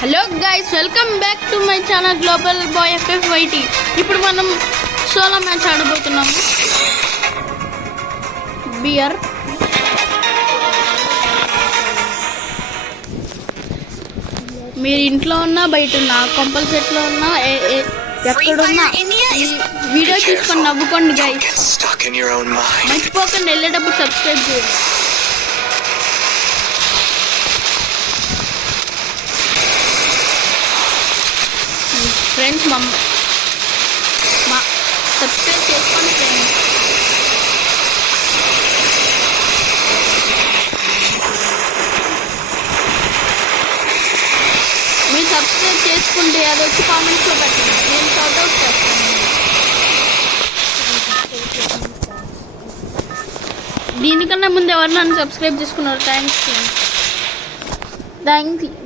Hello guys, welcome back to my channel global boy FFYT. ఇప్పుడు మనం solo match ఆడబోతున్నాము. బియర్ మీరు ఇంట్లో ఉన్నా బయట ఉన్నా కంపల్ సెట్లో ఉన్నా ఎక్కడున్నా వీడియో చూసుకొని నవ్వుకోండి గైస్. మర్చిపోకండి వెళ్ళేటప్పుడు సబ్స్క్రైబ్ చేయండి. ఫ్రెండ్స్ మా సబ్స్క్రైబ్ చేసుకోండి ఫ్రెండ్స్. మీరు సబ్స్క్రైబ్ చేసుకుంటే అది వచ్చి కామెంట్స్లో పెట్టండి, నేను షార్ట్అవుట్ చేస్తాను. దీనికన్నా ముందు ఎవరు నన్ను సబ్స్క్రైబ్ చేసుకున్నారు? Thanks friends.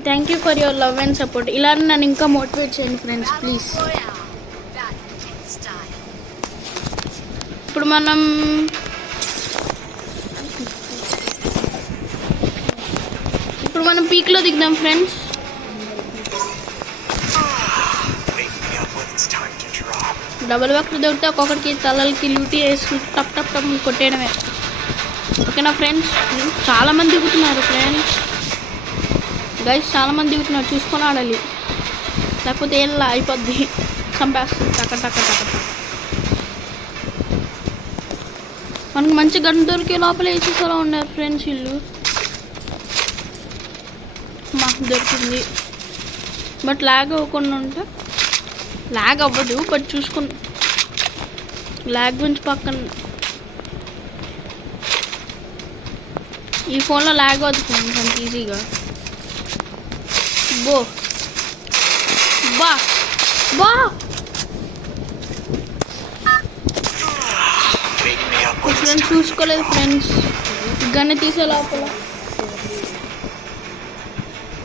Thank you for your love and support. ఇలా నన్ను ఇంకా మోటివేట్ చేయండి ఫ్రెండ్స్ ప్లీజ్. ఇప్పుడు మనం పీక్లో దిగుదాం ఫ్రెండ్స్. డబుల్ వెక్టర్ దొరికితే ఒక్కొక్కడికి తలలకి లూటీ వేసి టప్ టప్ టప్ కొట్టేయడమే. ఓకేనా ఫ్రెండ్స్? చాలామంది దిగుతున్నారు ఫ్రెండ్స్. గైస్ చాలామంది దిగుతున్నారు, చూసుకొని ఆడాలి, లేకపోతే ఏం అయిపోద్ది, చంపేస్తుంది టక టక టక. మనకు మంచి గన్ దొరికే లోపల వేసేసేలా ఉన్నారు ఫ్రెండ్స్ వీళ్ళు. మాకు దొరికింది, బట్ ల్యాగ్ అవ్వకుండా ఉంటే ల్యాగ్ అవ్వదు, బట్ చూసుకుని ల్యాగ్ గురించి పక్కన. ఈ ఫోన్లో ల్యాగ్ అవుతుంది ఫ్రెండ్స్ అంత ఈజీగా. బో బా బా ఫ్రెండ్స్ చూసుకోలేదు ఫ్రెండ్స్, గన్ను తీసే లోపల.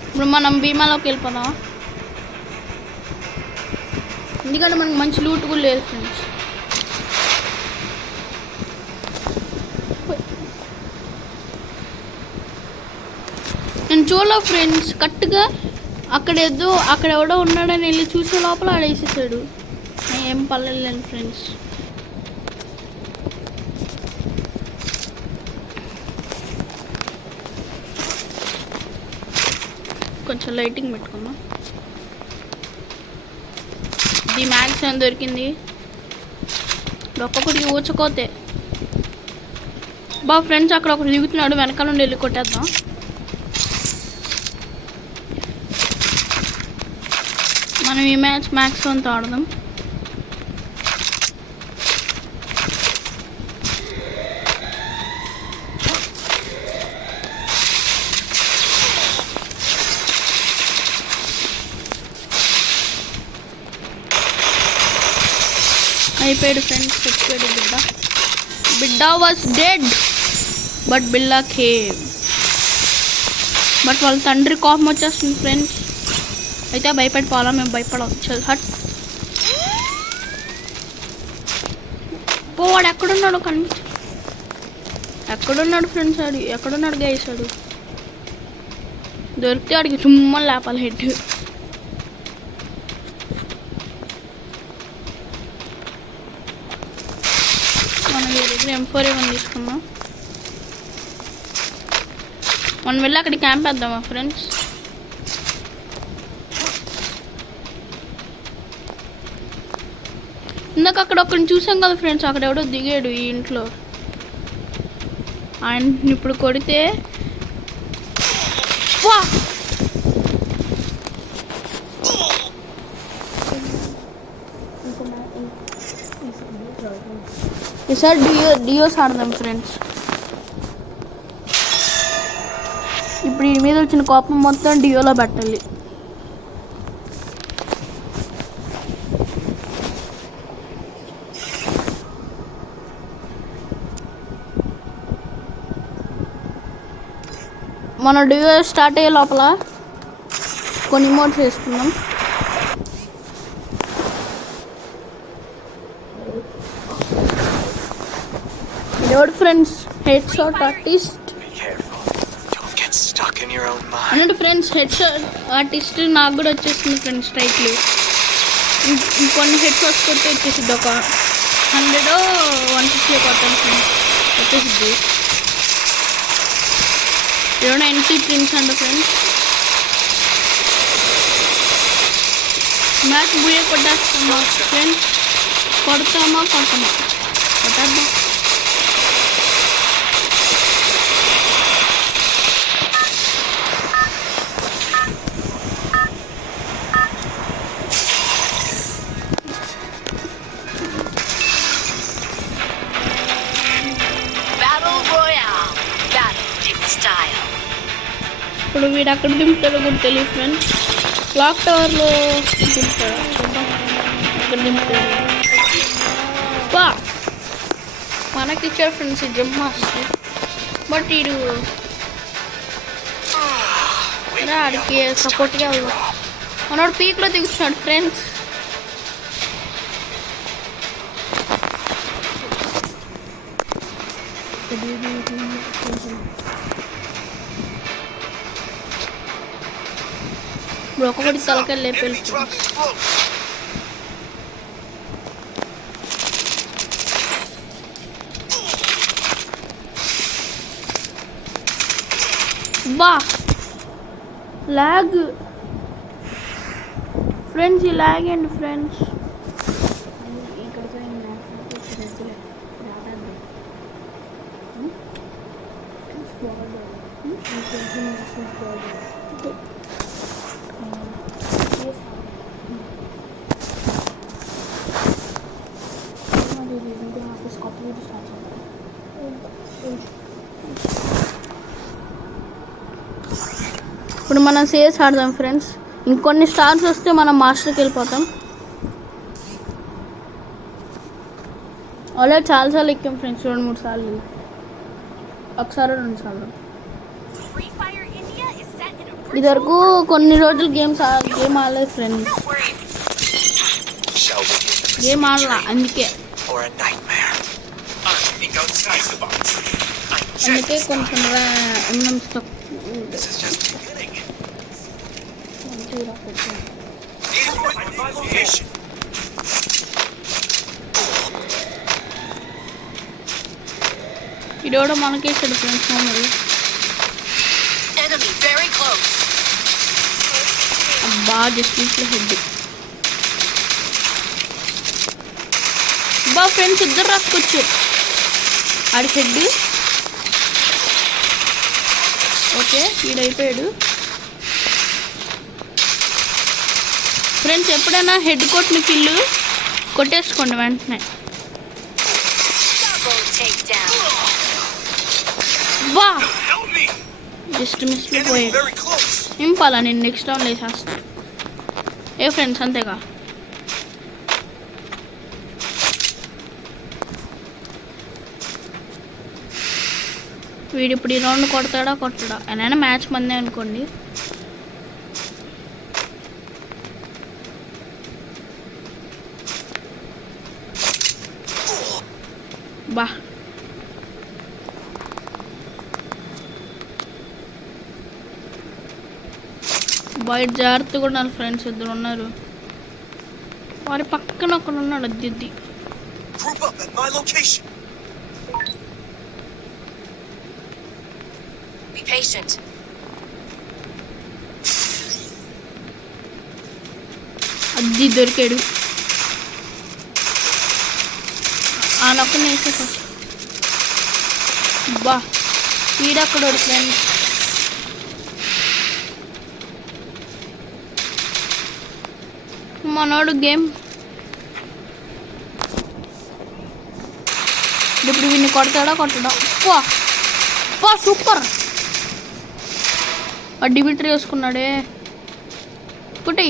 ఇప్పుడు మనం భీమాలోకి వెళ్ళిపోదాం, ఎందుకంటే మనకు మంచి లూట్ కూడా లేదు ఫ్రెండ్స్. నేను చూడలే ఫ్రెండ్స్, కరెక్ట్గా అక్కడ ఎవడో ఉన్నాడని వెళ్ళి చూసే లోపల ఆడేసేసాడు. ఏం పర్లేదు ఫ్రెండ్స్. కొంచెం లైటింగ్ పెట్టుకుందాం. ఇది మ్యాక్స్ అని దొరికింది, ఒక్కొక్కటికి ఊచకోతే. బా ఫ్రెండ్స్ అక్కడ ఒకటి దిగుతున్నాడు, వెనకాల నుండి వెళ్ళి కొట్టేద్దాం. మనం ఈ మ్యాచ్ మ్యాక్స్ అంతా ఆడదాం. అయిపోయాడు ఫ్రెండ్స్, చచ్చిపోయాడు బిడ్డ was dead, but Billa cave. But వాళ్ళ తండ్రి కోపం వచ్చేస్తుంది ఫ్రెండ్స్. అయితే భయపడిపోవాలా? మేము భయపడాం. చల్ హట్. వాడు ఎక్కడున్నాడు ఎక్కడున్నాడు ఫ్రెండ్స్? ఆడు ఎక్కడున్నాడు గైసాడు? దొరికితే ఆడికి చుమ్మ లేపాలి హెడ్. మనం ఈ దగ్గర M4A1 తీసుకున్నాం. మనం వెళ్ళి అక్కడికి క్యాంప్ వేద్దామా ఫ్రెండ్స్? ఇందాక అక్కడ ఒకరిని చూసాం కదా ఫ్రెండ్స్, అక్కడ ఎవడో దిగాడు ఈ ఇంట్లో. ఆయన ఇప్పుడు కొడితే ఈసారి డియోస్ ఆడదాం ఫ్రెండ్స్. ఇప్పుడు ఈ మీద వచ్చిన కోపం మొత్తం డియోలో పెట్టాలి. మన డియో స్టార్ట్ అయ్యే లోపల కొన్ని మోడ్స్ వేసుకున్నాం. ఎవడు friends head shot artist? stuck in your own mind. అన్నట్టు ఫ్రెండ్స్ హెడ్ షాట్ ఆర్టిస్ట్ నాకు కూడా వచ్చేసింది ఫ్రెండ్స్ స్ట్రైక్లు. ఇంకొన్ని హెడ్ షాట్స్ కొడితే వచ్చేసిద్ది ఒక 100 150 కొట్టాను ఫ్రెండ్స్ వచ్చేసిద్ది. ఏమైనా ఎన్సీ ప్రిన్స్ అంట ఫ్రెండ్స్. మ్యాచ్ బుయ్య కొట్టేస్తామా ఫ్రెండ్స్? కొడతామా కొట్టేద్దాం. ఇప్పుడు వీడు అక్కడ దింపుతాడో కూడా తెలియదు ఫ్రెండ్స్. క్లాక్ టవర్లో దింపుతాడు. అక్కడ దింపుతాడు. బా మనకి ఇచ్చారు ఫ్రెండ్స్ ఈ జంప్ మాస్టర్. బట్ వీడు ఆడికి సపోర్ట్గా మనోడు పీక్లో దిగుతున్నాడు ఫ్రెండ్స్. ఇప్పుడు ఒక్కొక్కటి తలకాయ లేపేది. బా లాగ్ ఫ్రెండ్స్, ఈ లాగ్ అండి ఫ్రెండ్స్. ఇప్పుడు మనం సేస్ ఆడదాం ఫ్రెండ్స్. ఇంకొన్ని స్టార్స్ వస్తే మనం మాస్టర్కి వెళ్ళిపోతాం. అలా చాలాసార్లు ఎక్కాం ఫ్రెండ్స్, 2-3 సార్లు. ఒకసారి 2 సార్లు. ఇదివరకు కొన్ని రోజులు గేమ్ ఆడలేదు ఫ్రెండ్స్. గేమ్ ఆడలా అందుకే కొంచెం ఎంఎంస్ ఇదోడ మనకేసాడు ఫ్రెండ్స్. మరి అబ్బా జస్ట్ హెడ్. బా ఫ్రెండ్స్ ఇద్దరు రాసుకొచ్చు ఆడి హెడ్. ఓకే ఈడైపోయాడు ఫ్రెండ్స్. ఎప్పుడైనా హెడ్ కొట్టిన కిల్లు కొట్టేసుకోండి వెంటనే. వా జస్ట్ మిస్లో పోయాడు. ఇంపాలా నేను నెక్స్ట్ రౌండ్ వేసేస్తాను. ఏ ఫ్రెండ్స్ అంతేగా. వీడు ఇప్పుడు ఈ రౌండ్ కొడతాడా అయినా మ్యాచ్ మందే అనుకోండి. బా బయట జాగ్రత్తగా ఉన్నారు ఫ్రెండ్స్. ఇద్దరు ఉన్నారు. వారి పక్కన ఒకడు ఉన్నాడు. అద్ది అద్ది దొరికాడు. ఆ నొక్కని వేసే ఫస్ట్. బా వీడక్కడ ఫ్రెండ్స్. మనోడు గేమ్ ఇప్పుడు వీడిని కొడతాడా పా సూపర్. డిమిట్రీ వేసుకున్నాడే. కుట్టి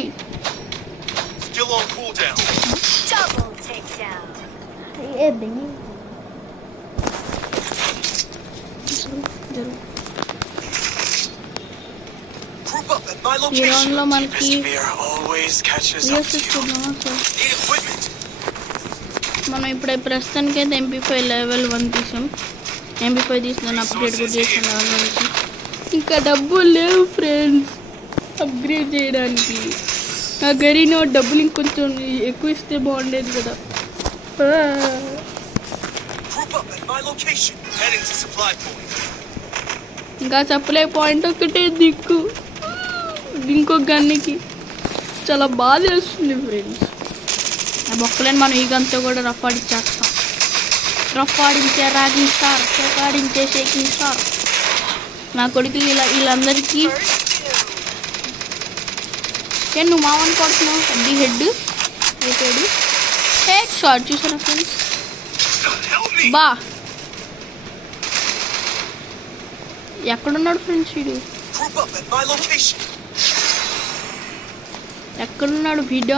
ఈ రౌండ్లో మనకి మనం ఇప్పుడు ప్రస్తుతానికి అయితే MP5 level 1 తీసాం. MP5 తీసిన అప్డేట్ కూడా చేసాం లెవెల్ నుంచి. ఇంకా డబ్బులు లేవు ఫ్రెండ్స్ అప్గ్రేడ్ చేయడానికి. నా గరీనో డబ్బులు ఇంకొంచెం ఎక్కువ ఇస్తే బాగుండేది కదా. ఇంకా సప్లై పాయింట్ ఒకటే దిక్కు ఇంకో గన్నికి చాలా బాధ వేస్తుంది ఫ్రెండ్స్. ఆ బొక్కలని మనం ఈ గన్తో కూడా రఫ్ ఆడిచ్చేస్తాం. రఫ్ ఆడించే రాగింగ్ స్టార్, షేక్ ఆడించే షేకింగ్ స్టార్. నా కొడుకులు వీళ్ళందరికీ నువ్వు మామని కొడుతున్నావు. అడ్డి హెడ్ అయిపోయాడు. హెడ్ షాట్ చూసారా ఫ్రెండ్స్? బా ఎక్కడున్నాడు ఫ్రెండ్స్ వీడు? ఎక్కడున్నాడు బిడ్డ?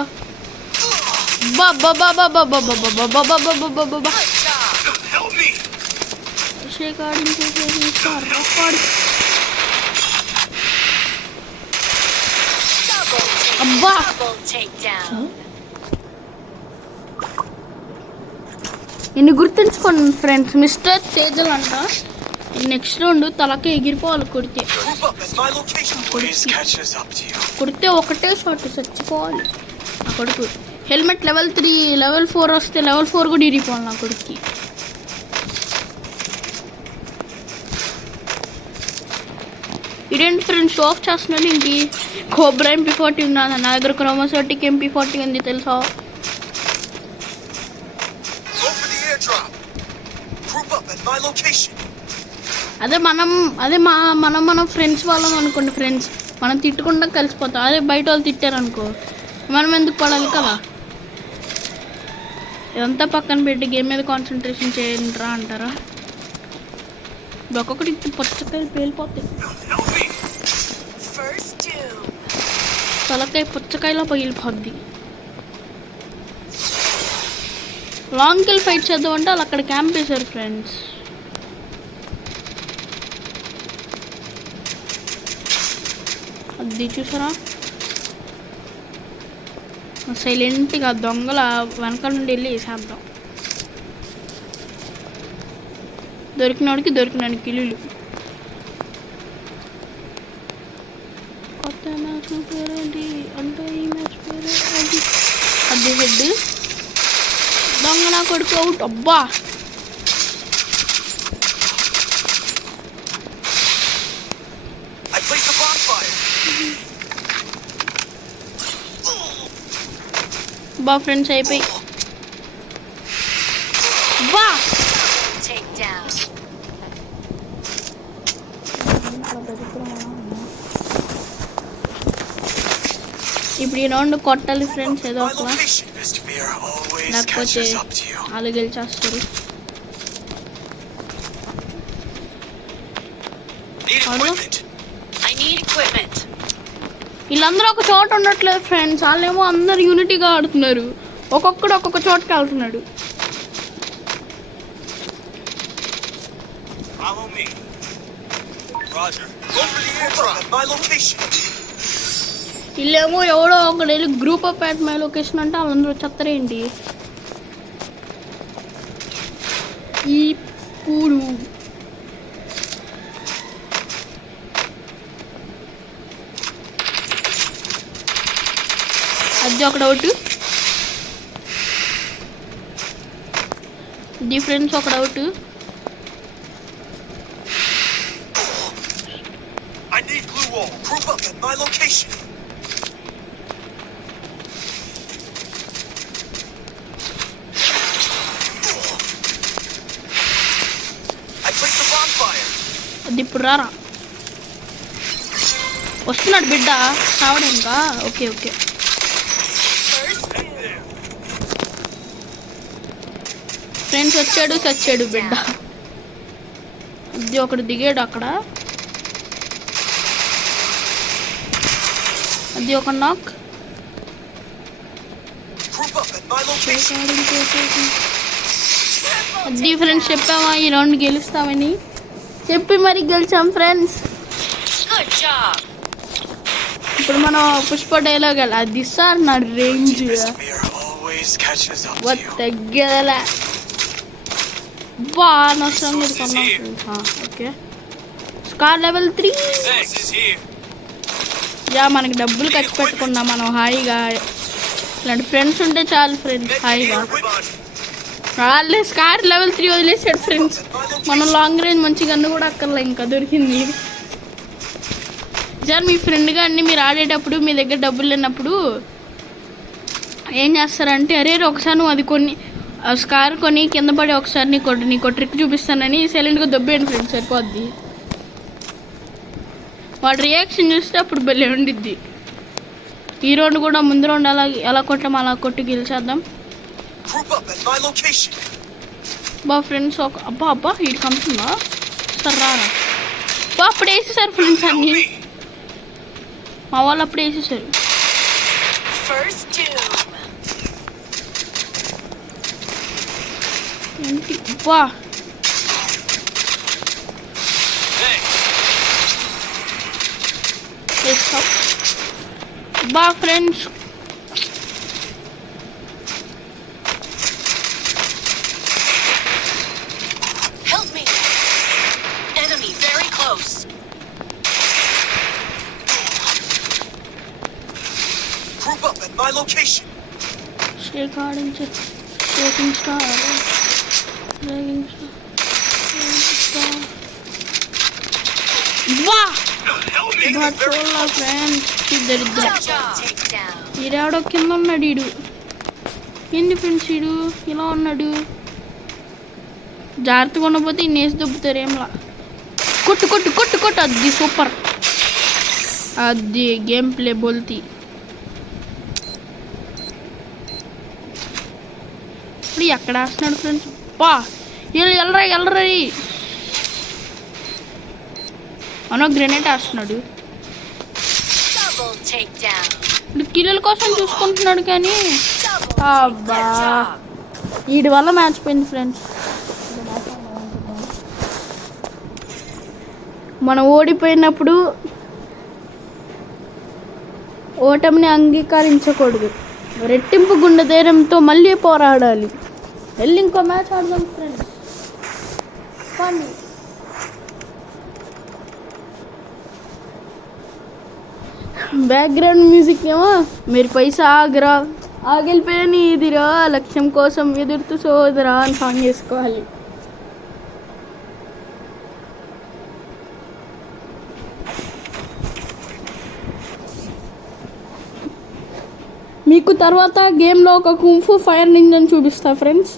అబ్బా ఇన్ని గుర్తుంచుకోండి ఫ్రెండ్స్. మిస్టర్ తేజల్ అంట. నెక్స్ట్ రౌండ్ తలకే ఎగిరిపోవాలి కొడితే. కొడితే ఒకటే షాట్ చచ్చిపోవాలి నా కొడుకు. హెల్మెట్ లెవెల్ 3 లెవెల్ 4 వస్తే లెవెల్ 4 కూడా ఇరిగిపోవాలి నా కొడుక్కి. ఇదేంటి ఫ్రెండ్స్ షో ఆఫ్ చేస్తున్నాను ఏంటి? కోబ్రా MP40 ఉన్నది నా దగ్గర. క్రోమోసోటిక్ MP40 ఉంది తెలుసా? అదే మనం ఫ్రెండ్స్ వాళ్ళం అనుకోండి ఫ్రెండ్స్, మనం తిట్టుకుంటా కలిసిపోతాం. అదే బయట వాళ్ళు తిట్టారనుకో మనం ఎందుకు పడాలి కదా. ఇదంతా పక్కన పెట్టి గేమ్ మీద కాన్సన్ట్రేషన్ చేయండిరా అంటారా? ఒక్కొక్కటి పుచ్చకాయలు పేలిపోతాయి. తలకాయ పుచ్చకాయలో పగిలిపోద్ది. లాంగ్ కిల్ ఫైట్ చేద్దాం అంటే వాళ్ళు అక్కడ క్యాంప్ వేశారు ఫ్రెండ్స్. అది చూసారా? సైలెంట్గా దొంగల వెనక నుండి వెళ్ళి వేసేద్దాం. దొరికినోడికి దొరికినాడు కిల్లులు. కొత్త మ్యాచ్ పేరేంటి అంటే ఈ మ్యాచ్ పేరు అది హెడ్. దొంగ నా కొడుకు అవుట్. అబ్బా బా ఫ్రెండ్స్ అయిపోయి. బా ఇప్పుడు ఈ రౌండ్ కొట్టాలి ఫ్రెండ్స్ ఏదో ఒక, లేకపోతే వాళ్ళు గెలిచేస్తారు. వీళ్ళందరూ ఒక చోట ఉండట్లేదు ఫ్రెండ్స్. వాళ్ళేమో అందరు యూనిటీగా ఆడుతున్నారు. ఒక్కొక్కడు ఒక్కొక్క చోటకి వెళ్తున్నాడు. వీళ్ళేమో ఎవడో ఒకడు వెళ్ళి group up at my location అంటే వాళ్ళందరూ చెత్తరేంటి ఇప్పుడు. అది ఒక డౌట్. డిఫరెన్స్ ఒక డౌట్. అది ఇప్పుడు రారా వస్తున్నాడు బిడ్డ కావడం ఇంకా. ఓకే ఓకే ఫ్రెండ్స్ వచ్చాడు చచ్చాడు బిడ్డ. అది ఒకడు దిగాడు అక్కడ. అది ఒక నాక్. అది ఫ్రెండ్స్ చెప్పామా ఈ రౌండ్ గెలుస్తామని చెప్పి మరి గెలిచాం ఫ్రెండ్స్. ఇప్పుడు మనం పుష్ప డైలాగ్ అది సార్ నా రేంజ్ తగ్గదలే బా నష్టం. Okay scar level 3. యా మనకి డబ్బులు ఖర్చు పెట్టుకున్నాం మనం హాయిగా. ఇలాంటి ఫ్రెండ్స్ ఉంటే చాలు ఫ్రెండ్స్ హాయిగా. వాళ్ళే స్కార్ లెవెల్ 3 వదిలేసాడు ఫ్రెండ్స్. మనం లాంగ్ రేంజ్ మంచి గన్ను కూడా అక్కర్లే ఇంకా దొరికింది. సార్ మీ ఫ్రెండ్గా అన్ని మీరు ఆడేటప్పుడు మీ దగ్గర డబ్బులు లేనప్పుడు ఏం చేస్తారంటే అరే ఒకసారి నువ్వు అది కొన్ని స్కార్ కొని కింద పడి ఒకసారి నీకు ట్రిక్ చూపిస్తానని సైలెంట్గా దొబ్బేయండి ఫ్రెండ్స్ సరిపోద్ది. వాడు రియాక్షన్ చూస్తే అప్పుడు భలే ఉండిద్ది. ఈ రౌండ్ కూడా ముందు రౌండ్ ఎలా కొట్టాం అలా కొట్టి గెలిచేద్దాం. బా ఫ్రెండ్స్ అబ్బా వీడికి కమ్ముతుందా సార్ రారా బా అప్పుడు వేసేసారు ఫ్రెండ్స్ అన్నీ. మా వాళ్ళు అప్పుడు వేసేసారు. ఏంటి బా బా friends My location. Shaking star. Wow! But all friends, ఈడాడో కింద ఉన్నాడు. ఈడు ఏంటి ఫ్రెండ్స్ ఈడు ఇలా ఉన్నాడు. జాగ్రత్తగా ఉండకపోతే ఈ నేసి దొబ్బుతారు ఏంలా. కొట్టు కొట్టు కొట్టు కొట్టు అది సూపర్. అది గేమ్ ప్లే బోల్తీ. ఇప్పుడు ఎక్కడ వేస్తున్నాడు ఫ్రెండ్స్ బా ఎల్లరా అనో గ్రెనేట్ వేస్తున్నాడు. ఇప్పుడు కిల్లల కోసం చూసుకుంటున్నాడు కానీ అబ్బా వీడి వల్ల మ్యాచ్ పోయింది ఫ్రెండ్స్. మనం ఓడిపోయినప్పుడు ఓటమిని అంగీకరించకూడదు. రెట్టింపు గుండె ధైర్యంతో మళ్ళీ పోరాడాలి. వెళ్ళి ఇంకో మ్యాచ్ ఆడదాం ఫ్రెండ్స్. కానీ బ్యాక్గ్రౌండ్ మ్యూజిక్ ఏమో మీరు పైసా ఆగరా ఆగిలిపోయాని ఇదిరా లక్ష్యం కోసం ఎదురుతూ సోదరా అని సాంగ్ చేసుకోవాలి. మీకు తర్వాత గేమ్లో ఒక కుంఫు ఫైర్ నింజన్ చూపిస్తా ఫ్రెండ్స్.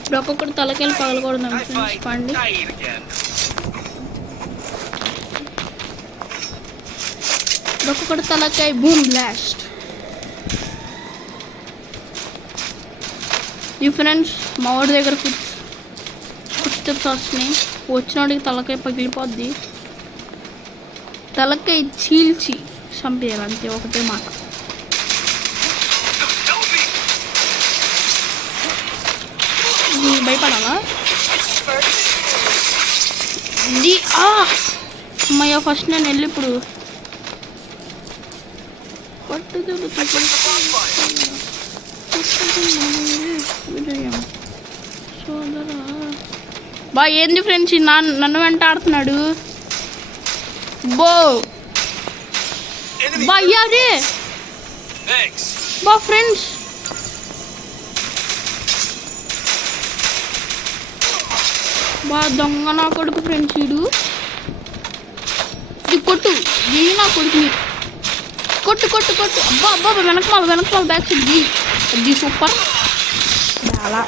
ఇప్పుడు ఒక్కొక్కటి తలకెళ్ళి పగలకూడదు ఫ్రెండ్స్. పండి ఒక్కొక్కటి తలకాయ బూమ్ బ్లాస్ట్. ఈ ఫ్రెండ్స్ మా వాడి దగ్గర ఫుడ్ స్టెప్స్ వస్తున్నాయి. వచ్చినోడికి తలకాయ పగిలిపోద్ది. తలకాయ చీల్చి చంపేయాలి అంతే ఒకటే మాట. భయపడాలా అమ్మయ్య ఫస్ట్ నేను వెళ్ళి ఇప్పుడు బా ఏంది ఫ్రెండ్స్ నన్ను వెంటాడుతున్నాడు. బో బా అదే బా ఫ్రెండ్స్ బా దొంగ నా కొడుకు ఫ్రెండ్స్. వీడు ఇది కొట్టు ఇది నా కొడుకు కొట్టు కొట్టు కొట్టు అబ్బా అబ్బా వెనకమాల బ్యాక్ సైడ్ అది సూపర్. చాలా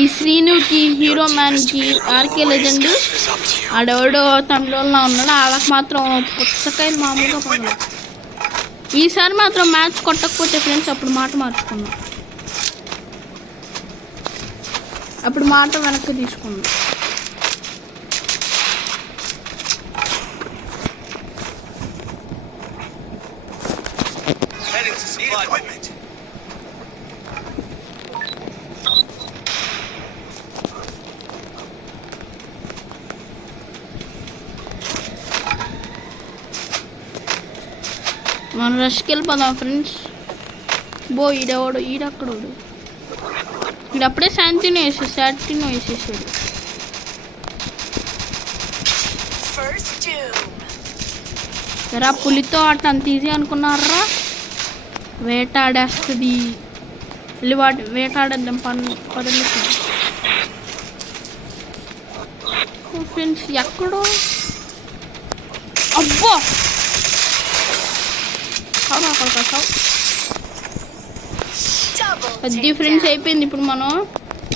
ఈ శ్రీనుకి హీరో మ్యాన్కి ఆర్కే లెజెండ్ ఆడెవడో తమిళలో ఉన్నాడు. వాళ్ళకి మాత్రం పుచ్చకాయలు మామూలుగా పడలేదు. ఈసారి మాత్రం మ్యాచ్ కొట్టకపోతే ఫ్రెండ్స్ అప్పుడు మాట మార్చుకున్నాం. అప్పుడు మాట వెనక్కి తీసుకున్నాం. it. మనం రష్కి వెళ్ళిపోదాం ఫ్రెండ్స్. బో ఈడెవడు, ఈడక్కడోడు. ఈడు అప్పుడే శాంతిని వేసేసాడు. ఎరా పులితో ఆట అంత ఈజీ అనుకున్నారా? వేటాడేస్తుంది. వెళ్ళి వేటాడేద్దాం పదండి ఫ్రెండ్స్. ఎక్కడో అబ్బో అది ఫ్రెండ్స్ అయిపోయింది. ఇప్పుడు మనం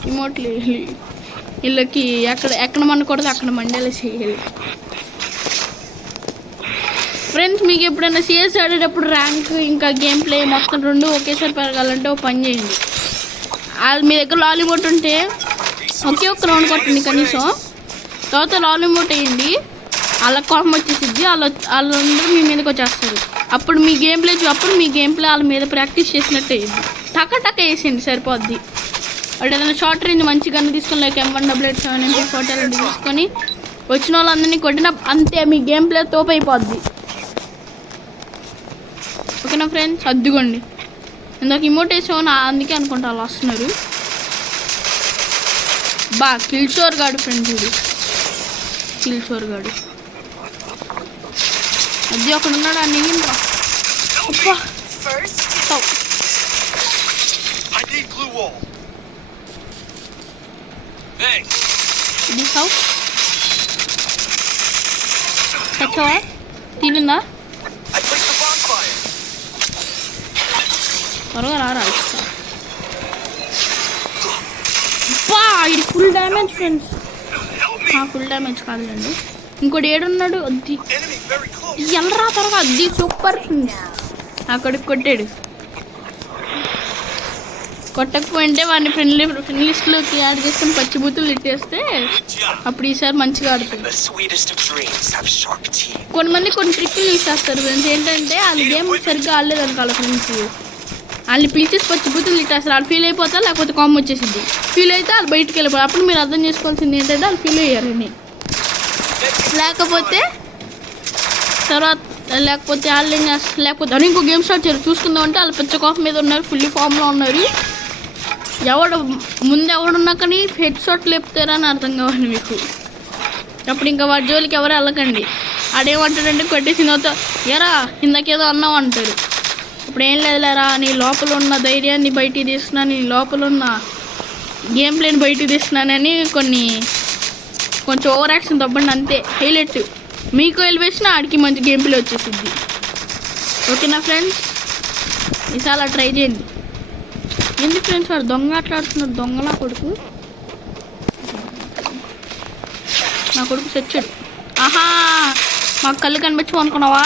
రిమోట్లు వీళ్ళకి ఎక్కడ మండకూడదు అక్కడ మండేలా చేయాలి. ఫ్రెండ్స్ మీకు ఎప్పుడైనా సిఎస్ ఆడేటప్పుడు ర్యాంక్ ఇంకా గేమ్ ప్లే మొత్తం రెండు ఒకేసారి పెరగాలంటే ఒక పని చేయండి. మీ దగ్గర లాలీమోట్ ఉంటే ఒకే ఒక్క రౌండ్ కొట్టండి కనీసం. తర్వాత లాలీమోట్ వేయండి, వాళ్ళ కోపం వచ్చేసిద్ది. వాళ్ళందరూ మీ మీదకి వచ్చేస్తారు. అప్పుడు మీ గేమ్ ప్లే వాళ్ళ మీద ప్రాక్టీస్ చేసినట్టు అయ్యింది. టక వేసేయండి సరిపోద్ది. వాడు ఏదైనా షార్ట్ రేంజ్ మంచి గన్ తీసుకొని లైక్ M188 MP40 తీసుకొని వచ్చిన వాళ్ళందరినీ కొట్టిన అంతే, మీ గేమ్ ప్లే తోపు అయిపోద్ది. ఓకేనా ఫ్రెండ్స్? అద్దుకోండి. ఇందాక ఇమోట్ వేసామని అందుకే అనుకుంటా వాళ్ళు వస్తున్నారు. కిల్చోర్ గాడు ఫ్రెండ్స్, ఇది కిల్చోర్ గాడు. అది అక్కడ ఉన్నాడు. అన్ని ఇది సౌ చచ్చవా తినిందా? త్వరగా రారా. ఇది full damage friends. Full damage కాదులేండి. ఇంకోటి ఏడున్నాడు. అది ఎల్లరా త్వరగా. అది సూపర్ ఫ్రెండ్స్. అక్కడికి కొట్టాడు. కొట్టకపోయింటే వాడిని ఫ్రెండ్ లిస్ట్లోకి యాడ్ చేసుకొని పచ్చిబూతులు ఇట్టేస్తే అప్పుడు ఈసారి మంచిగా ఆడుతుంది. కొంతమంది కొన్ని ట్రిక్లు యూజ్ చేస్తారు ఫ్రెండ్స్. ఏంటంటే వాళ్ళు గేమ్ సరిగ్గా ఆడలేదు అనుకోవాలి ఫ్రెండ్స్. వాళ్ళని పిలిచేసి పచ్చిబూతులు ఇట్టేస్తారు. వాళ్ళు ఫీల్ అయిపోతారు, లేకపోతే కామ్ వచ్చేసింది. ఫీల్ అయితే వాళ్ళు బయటికి వెళ్ళిపోతారు. అప్పుడు మీరు అర్థం చేసుకోవాల్సింది ఏంటంటే వాళ్ళు ఫీల్ అయ్యారని. లేకపోతే వాళ్ళు ఏం చేస్తారు, లేకపోతే అని ఇంకో గేమ్ స్టార్ట్ చేయరు. చూసుకుందాం అంటే వాళ్ళు పిచ్చ కాఫ్ మీద ఉన్నారు, ఫుల్లీ ఫామ్లో ఉన్నారు. ఎవడున్నా కానీ హెడ్ షాట్ లేపుతారని అర్థం కావాలి మీకు. అప్పుడు ఇంకా వాడి జోలికి ఎవరు వెళ్ళకండి. ఆడేమంటాడంటే కొట్టేసిన తర్వాత ఎరా ఇందాకేదో అన్నావు అంటారు. ఇప్పుడు ఏం లేదులేరా, నీ లోపల ఉన్న ధైర్యాన్ని బయటికి తీస్తున్నాను, నీ లోపల ఉన్న గేమ్ ప్లేని బయటికి తీస్తున్నానని కొంచెం ఓవర్ యాక్షన్ తప్పండి అంతే. హైలైట్ మీకు ఎలివేషన్ ఆడికి మంచి గేమ్ ప్లే వచ్చేసిద్ది. ఓకేనా ఫ్రెండ్స్? ఈసారి అలా ట్రై చేయండి. ఎందుకు ఫ్రెండ్స్ వాడు దొంగ ఆటలాడుతున్నారు? దొంగలా కొడుకు. నా కొడుకు చచ్చాడు. ఆహా, మాకు కళ్ళు కనిపించవు అనుకున్నావా?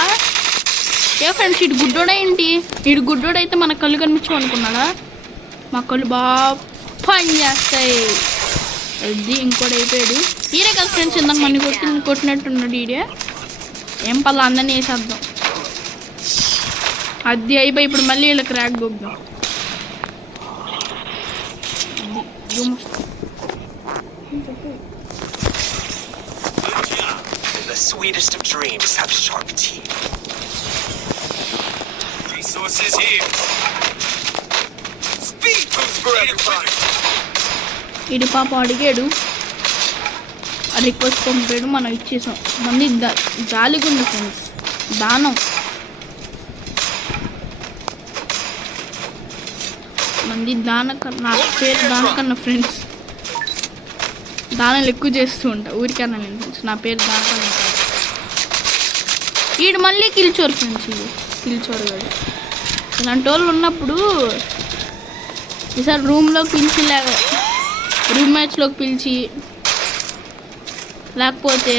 ఏ ఫ్రెండ్స్ ఇటు గుడ్డోడా ఏంటి? ఇటు గుడ్డోడైతే మనకు కళ్ళు కనిపించవు అనుకున్నాడా? మా కళ్ళు బాగా పని చేస్తాయి. అది ఇంకోటి అయిపోయాడు. ఈడే కదా ఫ్రెండ్స్ ఇందాక మన కొట్టినట్టున్నాడు. ఈడే ఏం పర్లేదు, అందరినీ వేసేద్దాం. అది అయిపోయి ఇప్పుడు మళ్ళీ వీళ్ళకి ర్యాక్ బొగ్దాం. The sweetest of dreams have sharp teeth. Resources here. Speed boost for everybody. ఇడి పాప అడిగాడు, రిక్వెస్ట్ పంపాడు, మనం ఇచ్చేసాం. మంది జాలిగుంది ఫ్రెండ్స్. దానం మంది నా పేరు దానకన్నా ఫ్రెండ్స్. దానాలు ఎక్కువ చేస్తూ ఉంటా ఊరికన్నా నేను ఫ్రెండ్స్. నా పేరు దానకన్నా. వీడు మళ్ళీ కిల్చోరు ఫ్రెండ్స్. ఇది కిల్చోరు కాదు. ఇలాంటి వాళ్ళు ఉన్నప్పుడు ఈసారి రూమ్లోకి పిలిచి రూమ్ మ్యాచ్లోకి పిలిచి, లేకపోతే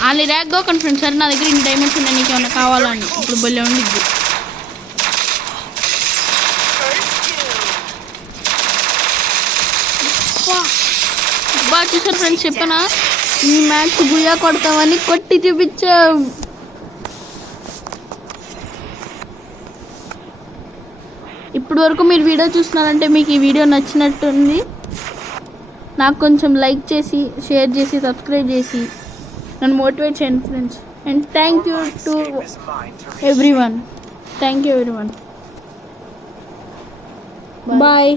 వాళ్ళు ర్యాక్గా ఒక ఫ్రెండ్స్ సరే నా దగ్గర ఇన్ని డైమండ్స్ ఉన్నాయి నీకు ఏమైనా కావాలని ఇప్పుడు బల్లే ఉండిద్ది. బాగా చూసారు ఫ్రెండ్స్, చెప్పనా ఈ మ్యాచ్ గుయ్యా కొడతామని కొట్టి చూపించాం. ఇప్పుడు వరకు మీరు వీడియో చూస్తున్నారంటే మీకు ఈ వీడియో నచ్చినట్టుంది. నాకు కొంచెం లైక్ చేసి షేర్ చేసి సబ్స్క్రైబ్ చేసి నన్ను మోటివేట్ చేయండి friends. And thank you to Is mine to reach. Everyone. Thank you everyone. Bye.